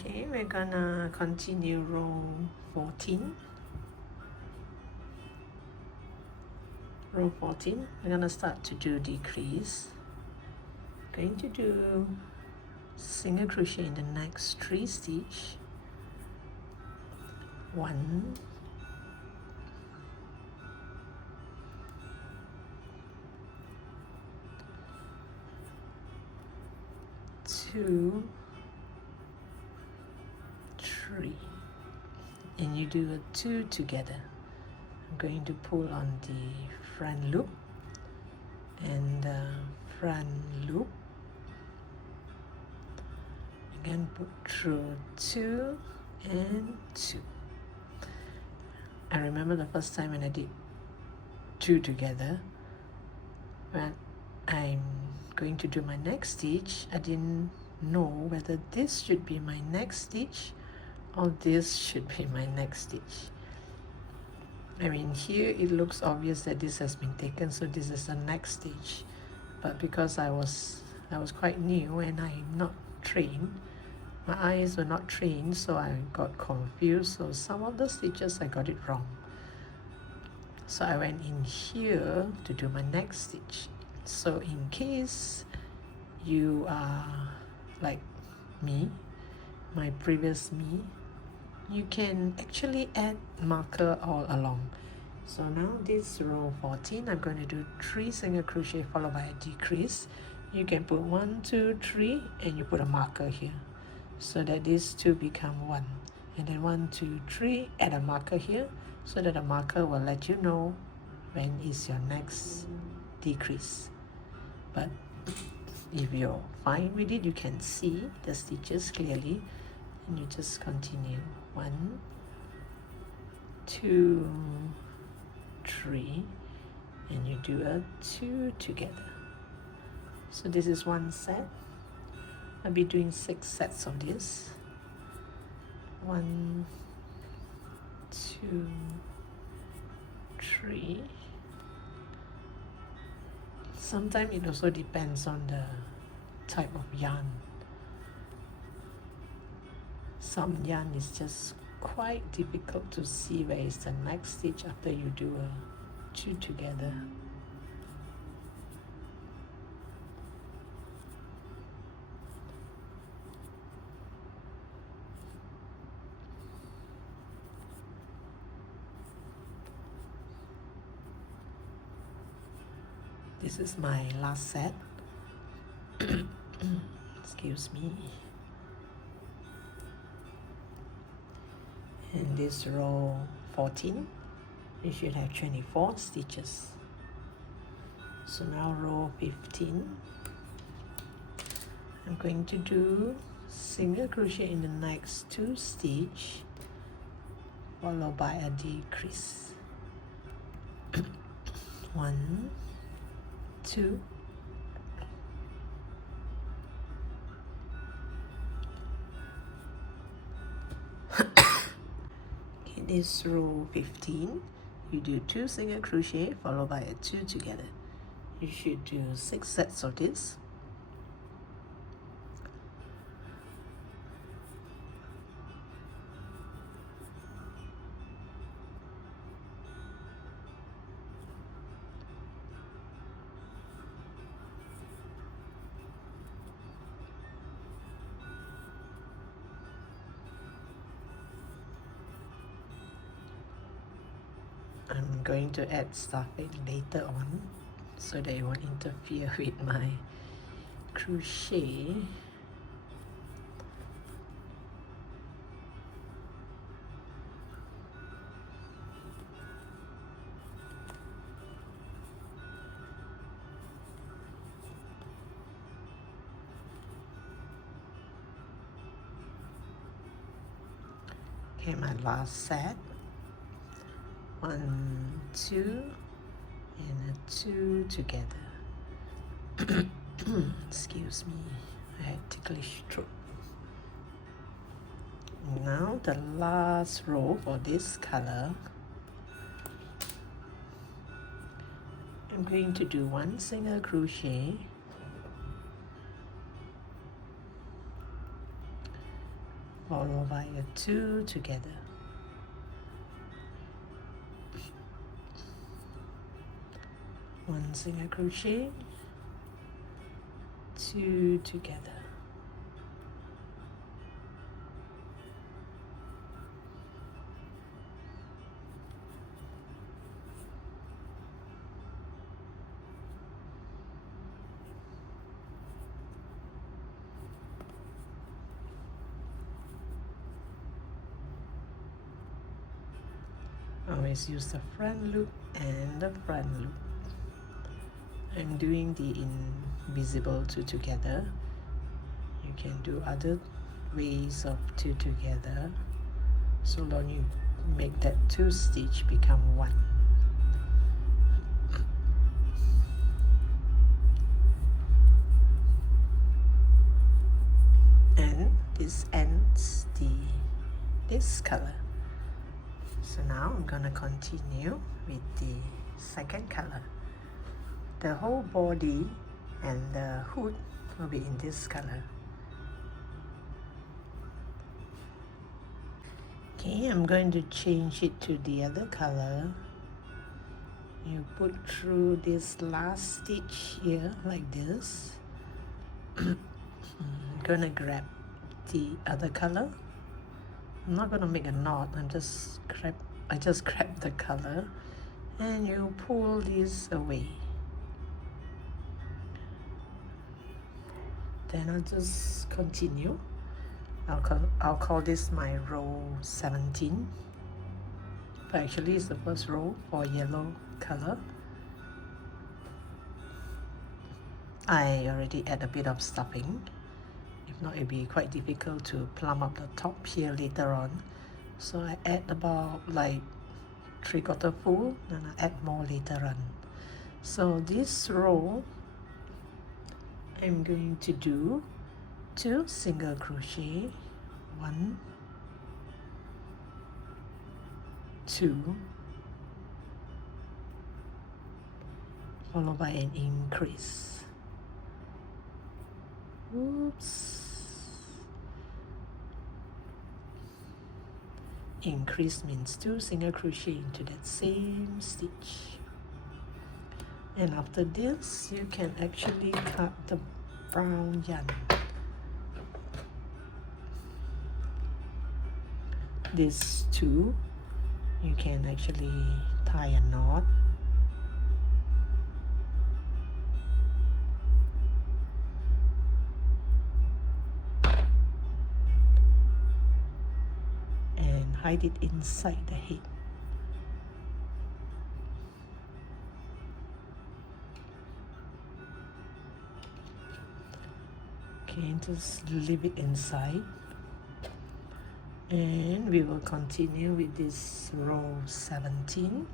Okay, we're gonna continue row 14. Row 14, we're gonna start to do decrease. Going to do single crochet in the next 3 stitch. 1, 2, 3, and you do a 2 together. I'm going to pull on the front loop and the front loop. Again, put through 2 and 2. I remember the first time when I did 2 together, when I'm going to do my next stitch, I didn't know whether this should be my next stitch or this should be my next stitch. I mean, here it looks obvious that this has been taken, so this is the next stitch. But because I was quite new and I'm not trained, my eyes were not trained, so I got confused. So some of the stitches I got it wrong. So I went in here to do my next stitch. So in case you are like me, my previous me, you can actually add marker all along. So now this row 14, I'm going to do 3 single crochet followed by a decrease. You can put 1, 2, 3 and you put a marker here so that these two become 1, and then 1, 2, 3, add a marker here so that the marker will let you know when is your next decrease. But if you're fine with it, you can see the stitches clearly, and you just continue 1, 2, 3, and you do a 2 together. So this is one set. I'll be doing 6 sets of this. 1, 2, 3. Sometimes it also depends on the type of yarn. Some yarn is just quite difficult to see where is the next stitch after you do a 2 together. This is my last set. Excuse me. In this row 14, you should have 24 stitches. So now row 15, I'm going to do single crochet in the next 2 stitch followed by a decrease. 1, 2, this row 15, you do 2 single crochet followed by a 2 together. You should do 6 sets of this. I'm going to add stuffing later on so that it won't interfere with my crochet. Okay, my last set. 1, 2, and a 2 together. Excuse me, I had ticklish throat. Now the last row for this color, I'm going to do 1 single crochet, followed by a 2 together. One single crochet, 2 together. Always use the front loop and the front loop. I'm doing the invisible 2 together. You can do other ways of 2 together, so long you make that 2 stitch become 1. And this ends this color. So now I'm gonna continue with the second color. The whole body and the hood will be in this color. Okay, I'm going to change it to the other color. You put through this last stitch here like this. I'm gonna grab the other color. I'm not gonna make a knot, I just grab the color and you pull this away. Then I'll just continue. I'll call this my row 17. But actually it's the first row for yellow color. I already add a bit of stuffing. If not, it'd be quite difficult to plump up the top here later on. So I add about like 3/4 full, and I add more later on. So this row, I'm going to do 2 single crochet, 1, 2, followed by an increase. Oops. Increase means 2 single crochet into that same stitch. And after this, you can actually cut the brown yarn. These 2, you can actually tie a knot. And hide it inside the head. Okay, just leave it inside. And we will continue with this row 17.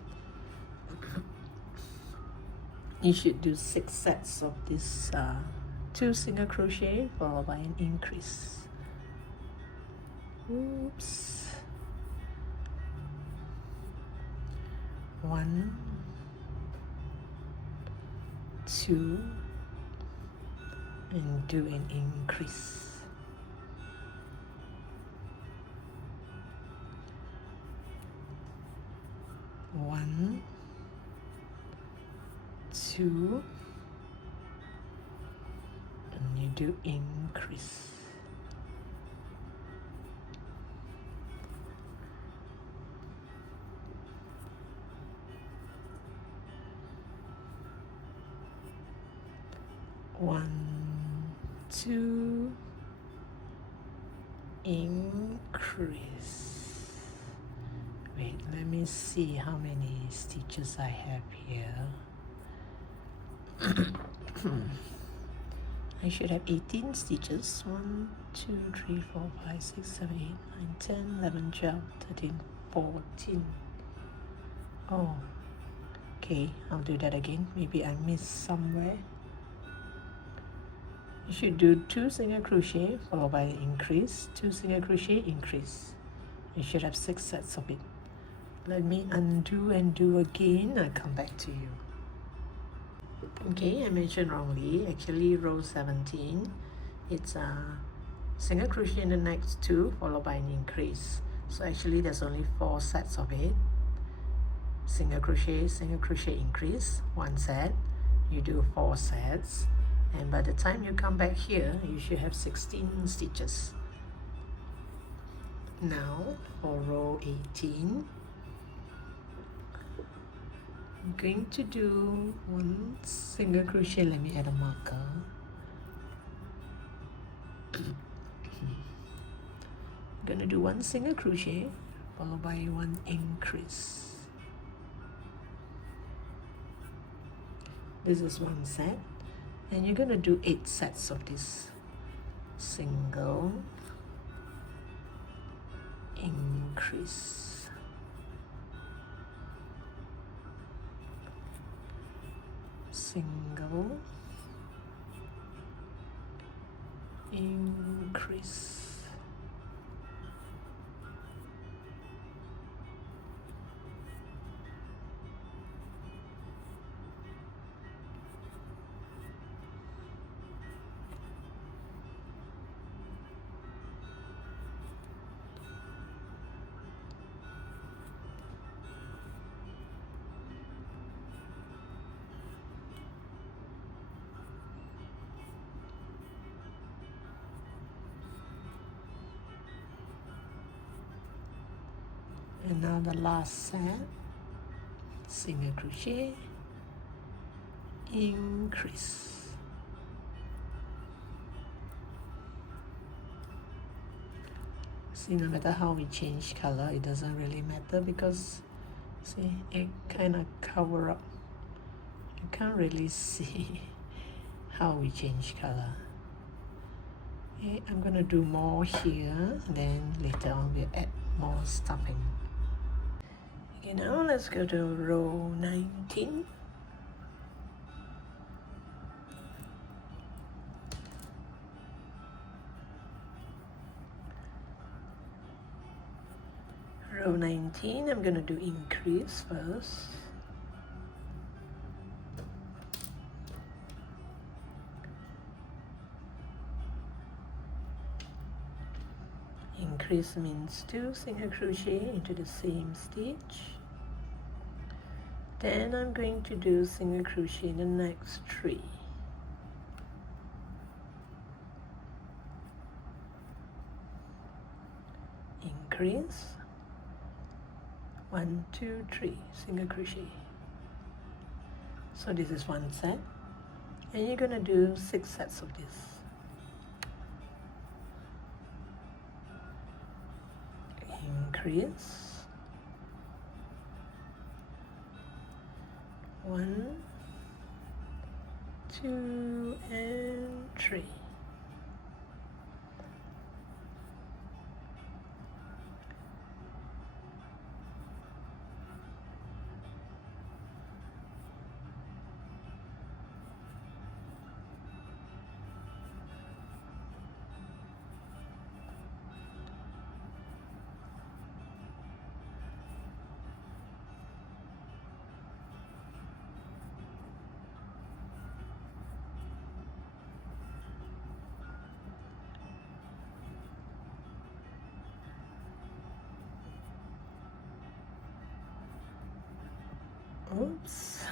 You should do 6 sets of this 2 single crochet followed by an increase. Oops. 1, 2, and do an increase. 1, 2, and you do increase. 1, 2, increase. Wait, let me see how many stitches I have here. I should have 18 stitches. 1, 2, 3, 4, 5, 6, 7, 8, 9, 10, 11, 12, 13, 14. Oh, okay, I'll do that again. Maybe I missed somewhere. You should do 2 single crochet followed by an increase, 2 single crochet, increase. You should have 6 sets of it. Let me undo and do again. I'll come back to you. Okay, I mentioned wrongly. Actually, row 17, it's single crochet in the next 2 followed by an increase. So actually there's only 4 sets of it. Single crochet, increase, 1 set. You do 4 sets, and by the time you come back here you should have 16 stitches. Now for row 18, I'm going to do 1 single crochet. Let me add a marker. I'm going to do 1 single crochet followed by 1 increase. This is 1 set, and you're going to do 8 sets of this. Single, increase, single, increase. And now the last set, single crochet, increase. See, no matter how we change color, it doesn't really matter because see, it kind of cover up. You can't really see how we change color. Okay, I'm gonna do more here, and then later on we'll add more stuffing. Okay, now let's go to row 19. Row 19, I'm going to do increase first. Increase means 2 single crochet into the same stitch. Then I'm going to do single crochet in the next 3. Increase, 1, 2, 3 single crochet. So this is 1 set, and you're going to do 6 sets of this. Increase, 1, 2, and 3. Oops.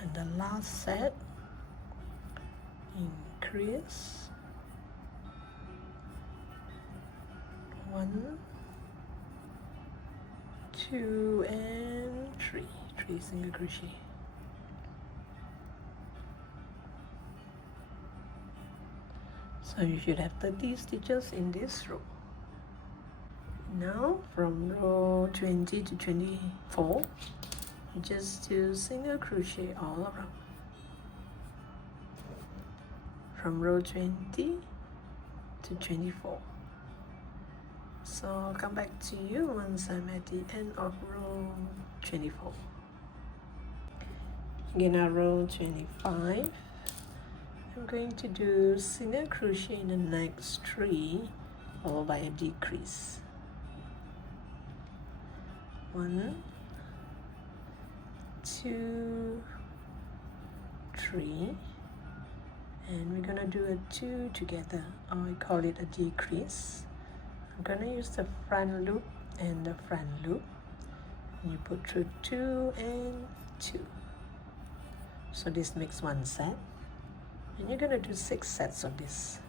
And the last set, increase, 1, 2, and 3 single crochet. So you should have 30 stitches in this row. Now from row 20 to 24, you just do single crochet all around. From row 20 to 24. So I'll come back to you once I'm at the end of row 24. Again, now row 25. I'm going to do single crochet in the next 3 followed by a decrease. 1, 2, 3, and we're gonna do a 2 together, or I call it a decrease. I'm gonna use the front loop and the front loop, and you put through 2 and 2. So this makes 1 set, and you're gonna do 6 sets of this.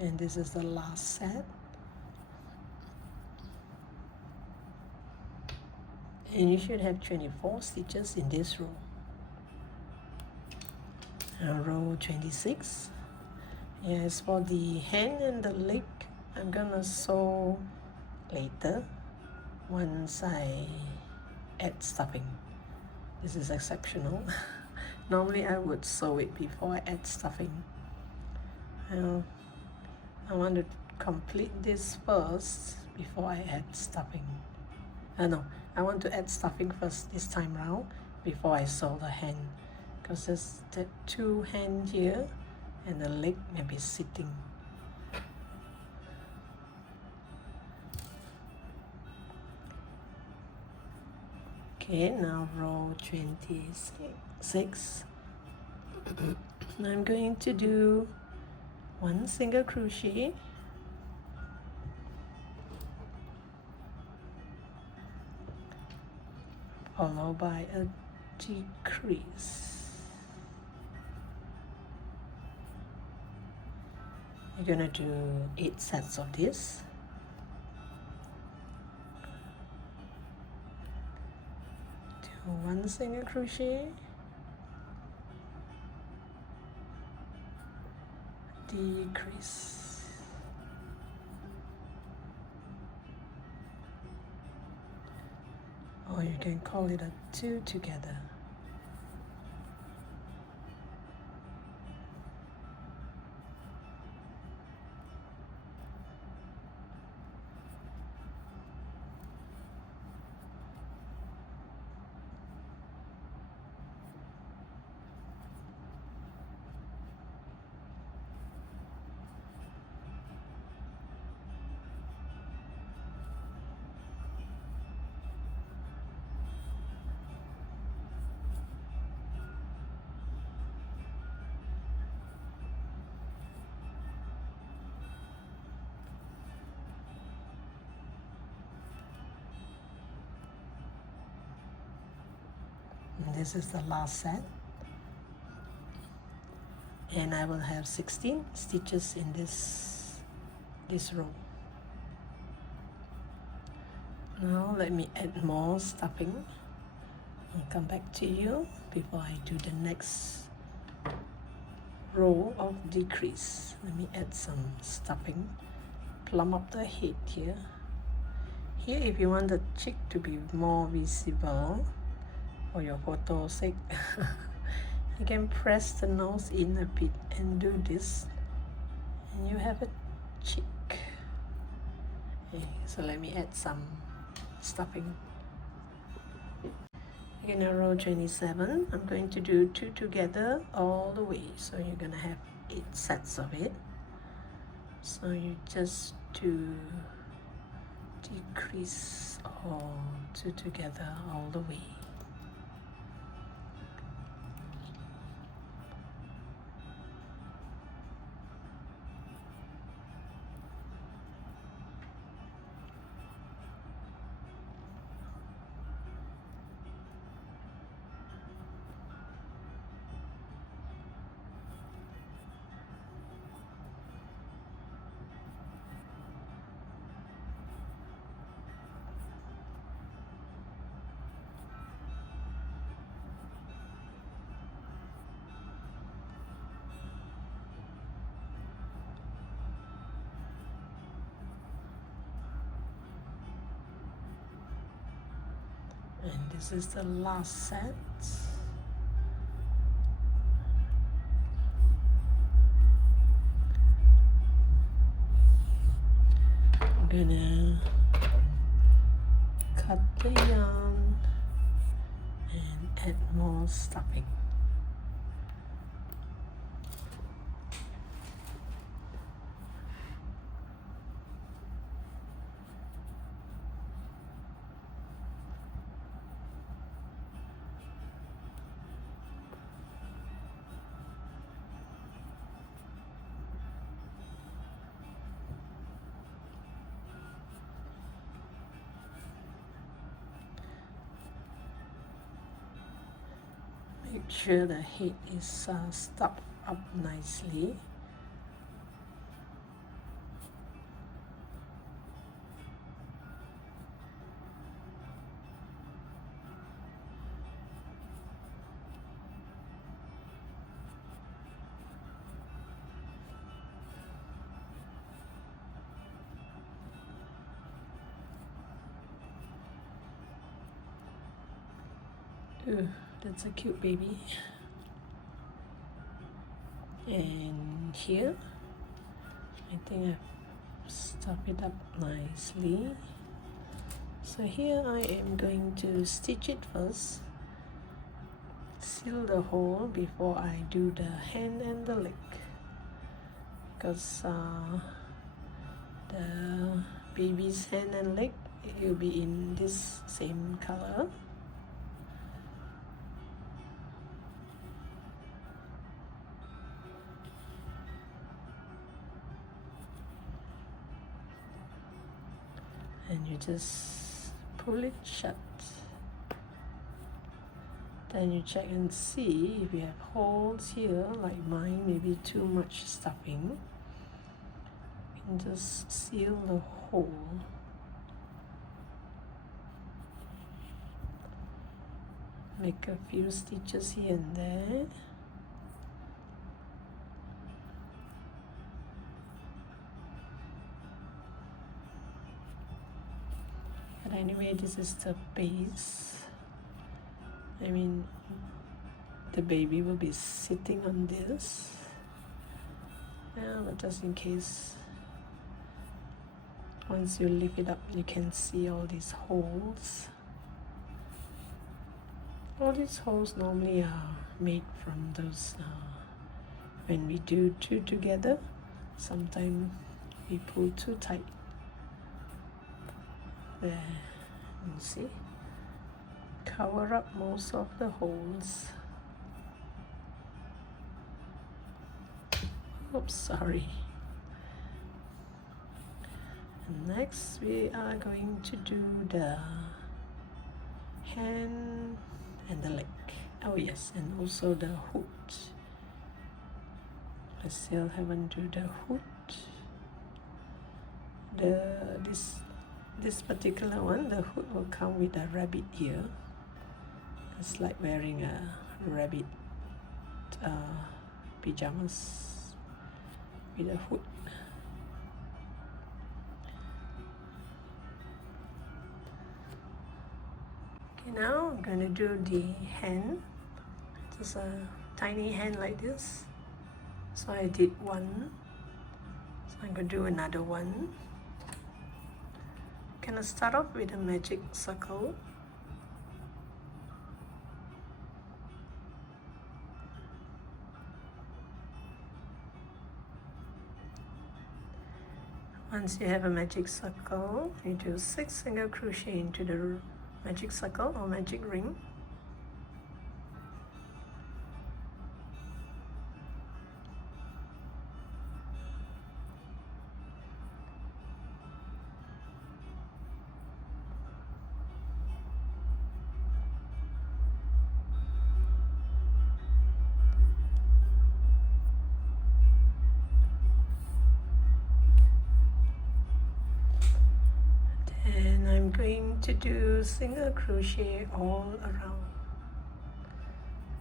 And this is the last set, and you should have 24 stitches in this row. And row 26. Yes, for the hand and the leg, I'm gonna sew later once I add stuffing. This is exceptional. Normally I would sew it before I add stuffing. I want to complete this first before I add stuffing. No, I want to add stuffing first this time round before I sew the hand, because there's the 2 hands here and the leg may be sitting. Okay, now row 26. I'm going to do 1 single crochet, followed by a decrease. You're gonna do 8 sets of this. Do 1 single crochet, decrease. Or you can call it a 2 together. And this is the last set, and I will have 16 stitches in this row. Now let me add more stuffing. I'll come back to you before I do the next row of decrease. Let me add some stuffing, plump up the head here. Here, if you want the cheek to be more visible for your photo's sake, you can press the nose in a bit and do this, and you have a cheek. Okay, so let me add some stuffing. In row 27, I'm going to do 2 together all the way, so you're gonna have 8 sets of it. So you just do decrease all 2 together all the way. And this is the last set. I'm gonna cut the yarn and add more stuffing. Make sure the head is stuck up nicely. Ooh, that's a cute baby. And here, I think I've stuffed it up nicely. So here I am going to stitch it first, seal the hole before I do the hand and the leg, because the baby's hand and leg, it will be in this same color. And you just pull it shut. Then you check and see if you have holes here, like mine, maybe too much stuffing. You can just seal the hole. Make a few stitches here and there. But anyway, this is the base. I mean, the baby will be sitting on this. Yeah, but just in case, once you lift it up, you can see all these holes. All these holes normally are made from those, when we do two together, sometimes we pull too tight. There, you see? Cover up most of the holes. Oops, sorry. And next we are going to do the hand and the leg. Oh yes, and also the hood. I still haven't do the hood. This particular one, the hood will come with a rabbit ear. It's like wearing a rabbit pajamas with a hood. Okay, now I'm going to do the hand. Just a tiny hand like this. So I did one. So I'm going to do another one. Gonna start off with a magic circle. Once you have a magic circle, you do 6 single crochet into the magic circle or magic ring. Going to do single crochet all around,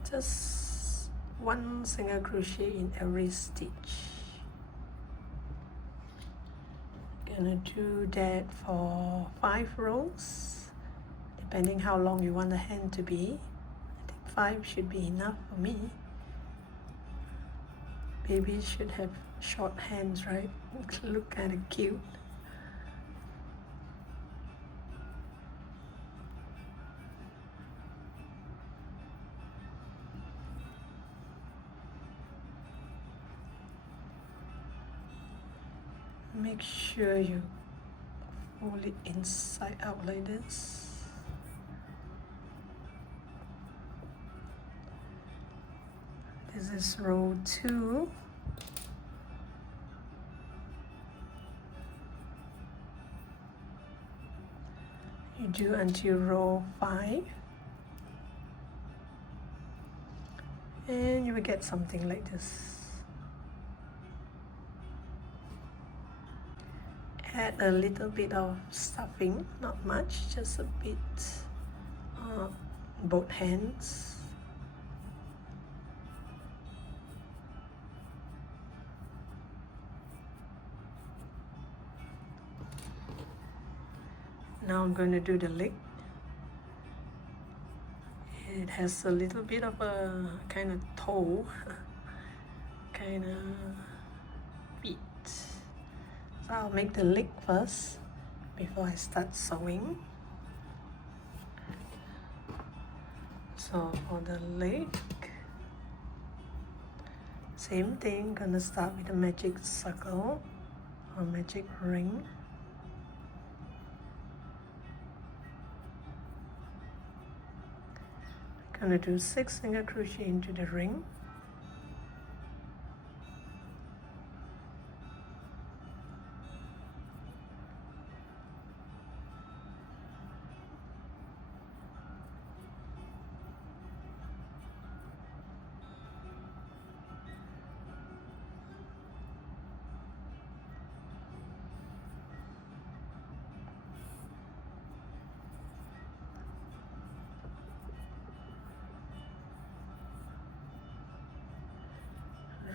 just 1 single crochet in every stitch. Gonna do that for 5 rows, depending how long you want the hand to be. I think 5 should be enough for me. Babies should have short hands, right? Look kind of cute. Make sure you fold it inside out like this. This is row 2. You do until row 5. And you will get something like this. Add a little bit of stuffing, not much, just a bit, both hands. Now I'm going to do the leg. It has a little bit of a kind of toe, kind of feet. So I'll make the leg first before I start sewing. So for the leg, same thing, gonna start with a magic circle or magic ring. Gonna do 6 single crochet into the ring.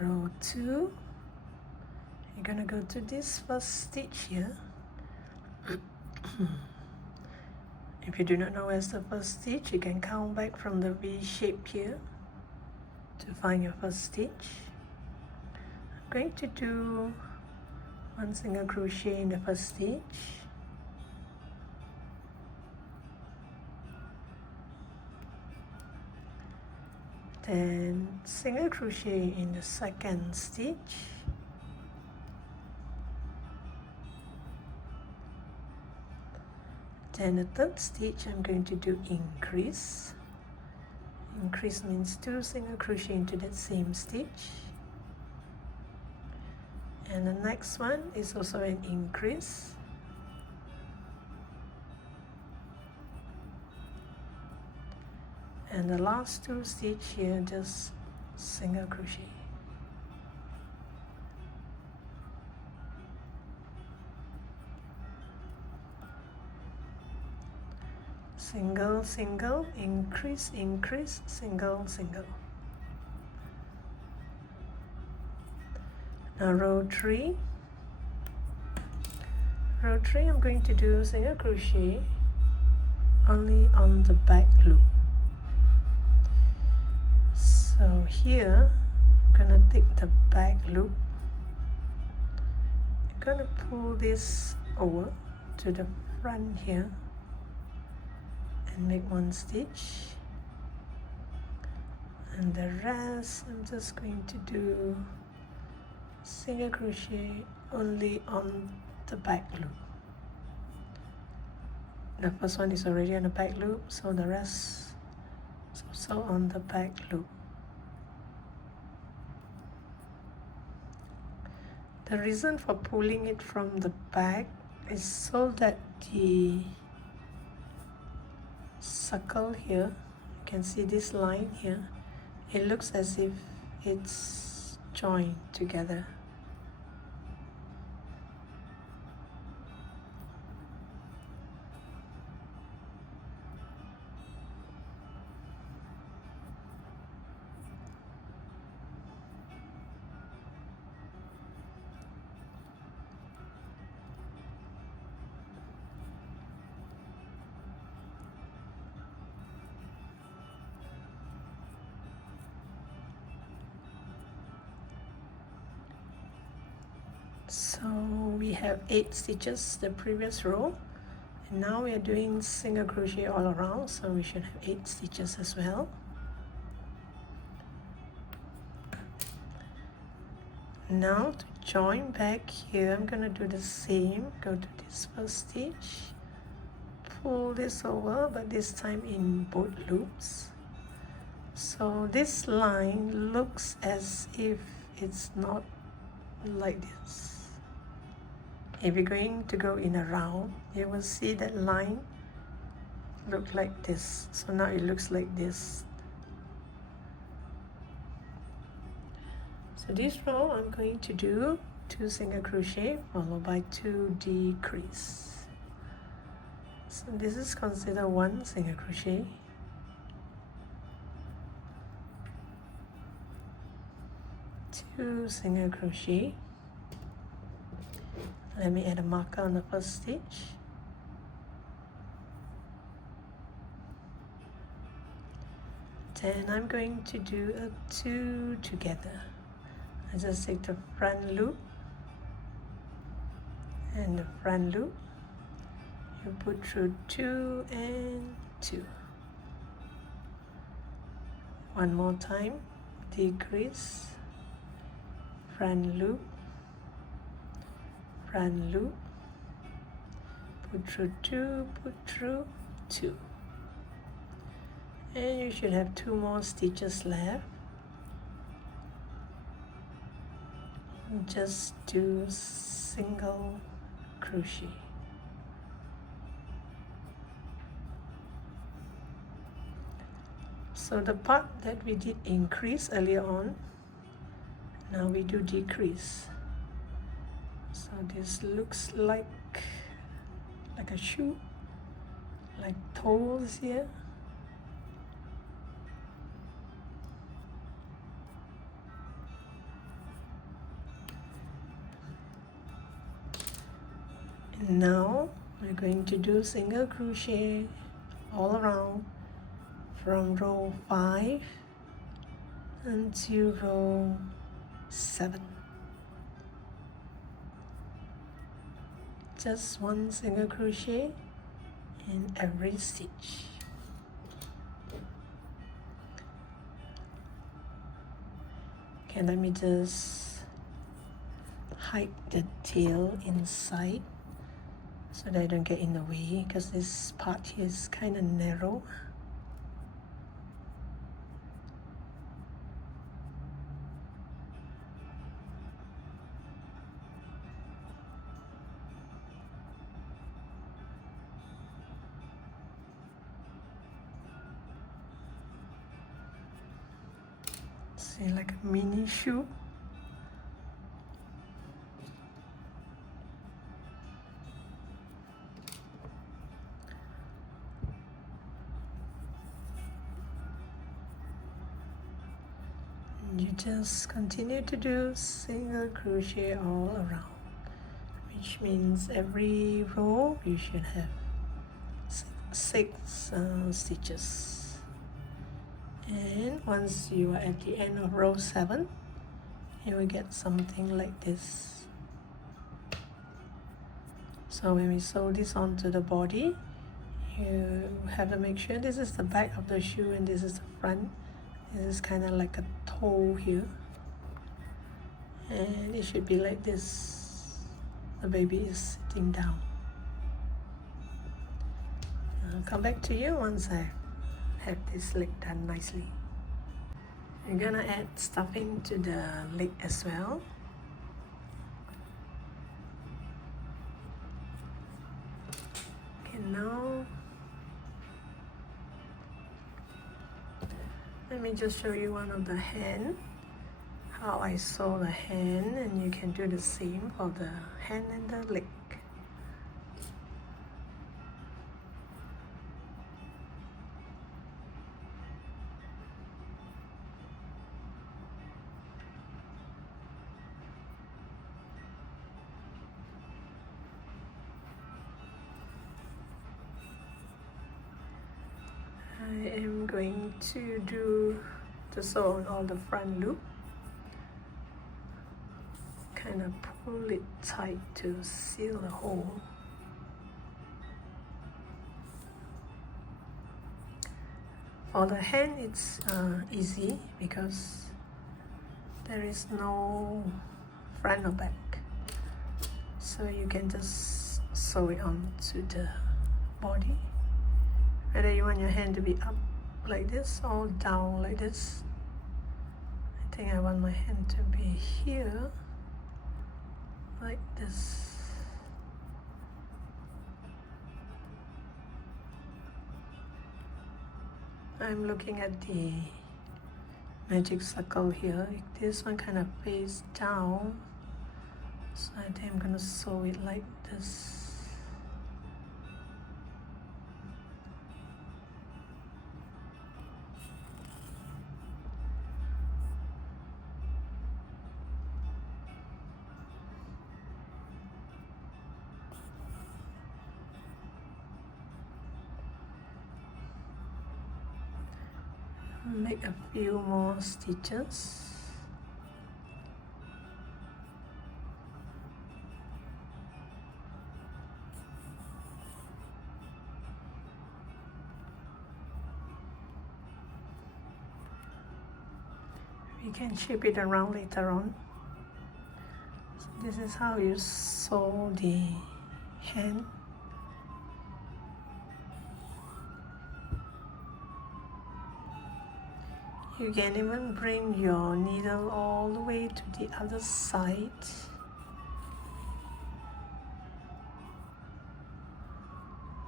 Row 2, you're gonna go to this first stitch here. If you do not know where's the first stitch, you can count back from the V shape here to find your first stitch. I'm going to do 1 single crochet in the first stitch. Then single crochet in the second stitch. Then the third stitch I'm going to do increase. Increase means 2 single crochet into that same stitch. And the next one is also an increase. And the last 2 stitch here, just single crochet. Single, single, increase, increase, single, single. Now row 3. Row 3, I'm going to do single crochet only on the back loop. So here, I'm gonna take the back loop. I'm gonna pull this over to the front here and make 1 stitch. And the rest, I'm just going to do single crochet only on the back loop. The first one is already on the back loop, so the rest is also on the back loop. The reason for pulling it from the back is so that the circle here, you can see this line here, it looks as if it's joined together. So we have 8 stitches the previous row, and now we are doing single crochet all around, so we should have 8 stitches as well. Now to join back here, I'm gonna do the same. Go to this first stitch, pull this over, but this time in both loops. So this line looks as if it's not like this. If you're going to go in a round, you will see that line look like this. So now it looks like this. So this row I'm going to do 2 single crochet followed by 2 decrease. So this is considered 1 single crochet. 2 single crochet. Let me add a marker on the first stitch. Then I'm going to do a 2 together. I just take the front loop and the front loop. You put through 2 and 2. One more time, decrease, front loop, front loop, put through 2, put through 2. And you should have 2 more stitches left. Just do single crochet. So the part that we did increase earlier on, now we do decrease. So this looks like a shoe, like toes here. And now we're going to do single crochet all around from row 5 until row 7. Just 1 single crochet in every stitch. Okay, let me just hide the tail inside so that I don't get in the way, because this part here is kind of narrow. See, like a mini shoe. You just continue to do single crochet all around, which means every row you should have 6 stitches. And once you are at the end of row 7, you will get something like this. So when we sew this onto the body, you have to make sure this is the back of the shoe and this is the front. This is kind of like a toe here, and it should be like this. The baby is sitting down. I'll come back to you once I have this leg done nicely. We're gonna add stuffing to the leg as well. Okay, now let me just show you one of the hand, how I sew the hand, and you can do the same for the hand and the leg. I am going to do the sew on all the front loop, kind of pull it tight to seal the hole. For the hand, it's easy because there is no front or back, so you can just sew it onto the body. Whether you want your hand to be up like this or down like this. I think I want my hand to be here like this. I'm looking at the magic circle here. This one kind of face down, so I think I'm gonna sew it like this. Make a few more stitches. We can shape it around later on. So this is how you sew the hand. You can even bring your needle all the way to the other side.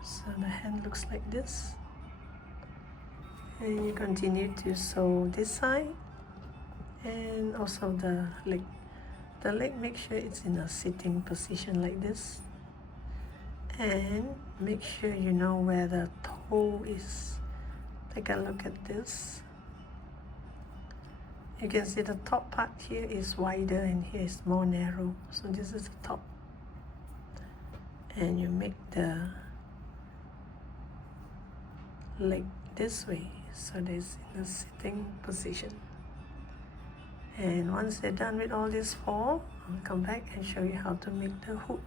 So the hand looks like this. And you continue to sew this side and also the leg. The leg, make sure it's in a sitting position like this. And make sure you know where the toe is. Take a look at this. You can see the top part here is wider and here is more narrow. So this is the top. And you make the leg this way, so that it's in a sitting position. And once they're done with all these four, I'll come back and show you how to make the hook.